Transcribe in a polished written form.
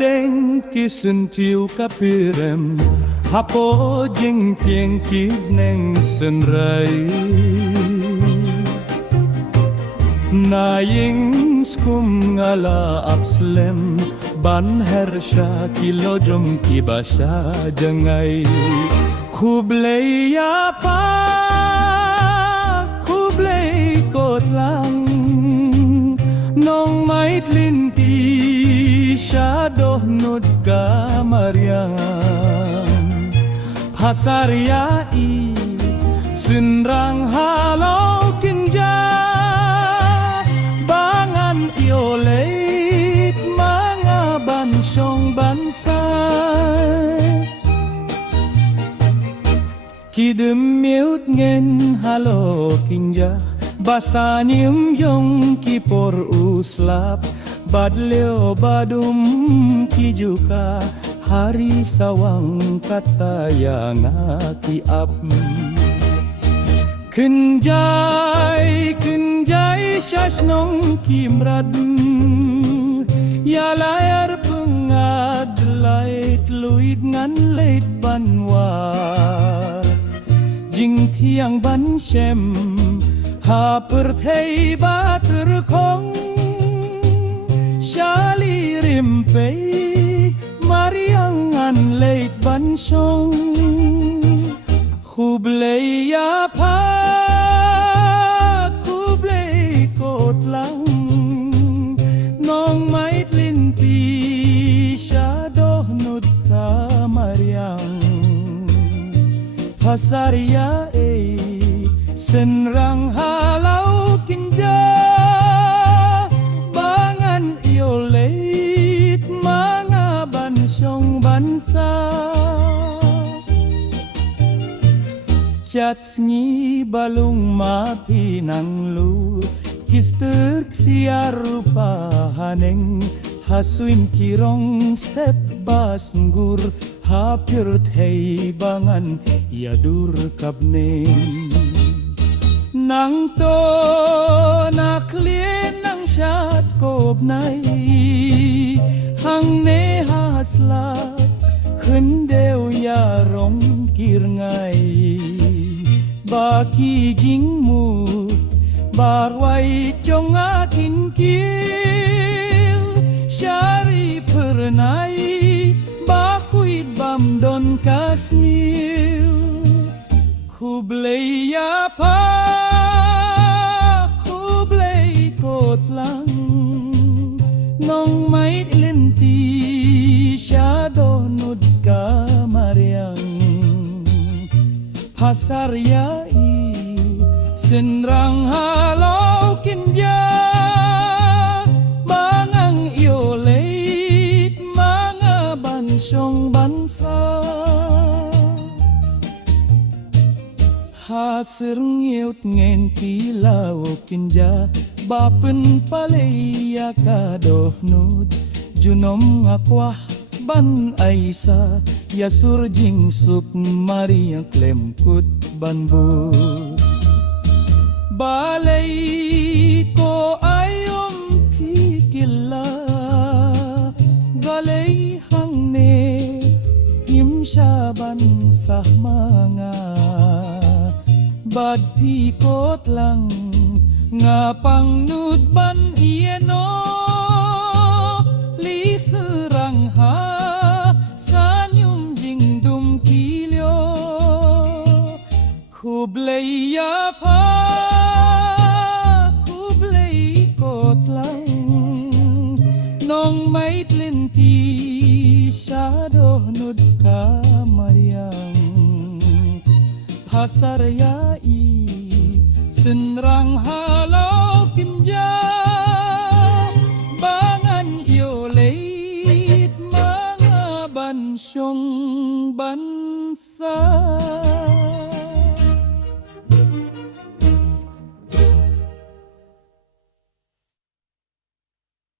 Adeng kisentiu kapirem Hapo jeng pieng kidneng senrai Naying skum ngala apslem Ban hersha kilojom kibasha jangai Kublei apa Kublei kot lang Nong mait linti Syadoh nut kamarian Pasaryai Senrang halau kinja Bangan ioleit Mga bansong bansay Kidem miut ngen halo kinja Basanyum yong kipor uslap Badleo badum kijuka Hari sawang katayang atiap Kenjai syasnong kimrad Ya layar pengad lait luid ngan lait banwa Jing tiang ban shem Ha perthei bater kong Shali rimpei Mariangan leit bansong Kublei apa Kublei kot lang Nong mait linti Syadoh nut kamariang Pasarya Senrang halau kinja Bangan ioleit Mga bansong bansa Catsngi balung mapinang lu Kisterk siar rupa haneng Hasuin kirong step bas nggur Hapir thei bangan yadur kabneng Nang to naklien nang syat kop nai Hang ne haslat Kendeu yarong kirngai Baki jingmut Barwai chong akin kil Syari pernai Bakuit bamdon kasnil Kublei apa kot lang Nong mait linti Syadoh nut kamariang Pasaryai Senrang halau kinja Bangang ioleit Mga bansong bansa Hasir ngiut ngen kilau kinja Bapen palaya kadoh nut Junom ngakwah ban aisa Yasur jing sup maria klemkut banbut Balay ko ayom pikila Galay hangne Kim syaban sah mga Bad pikot lang Ngapang nutban ieno Li serang ha Sanyum jingdum kilyo Kublei apa Kublei kot lang Nong mait linti Syadoh nut kamariang Pasaryai Senrang halau kinja Bangan ioleit Mga bansong bansa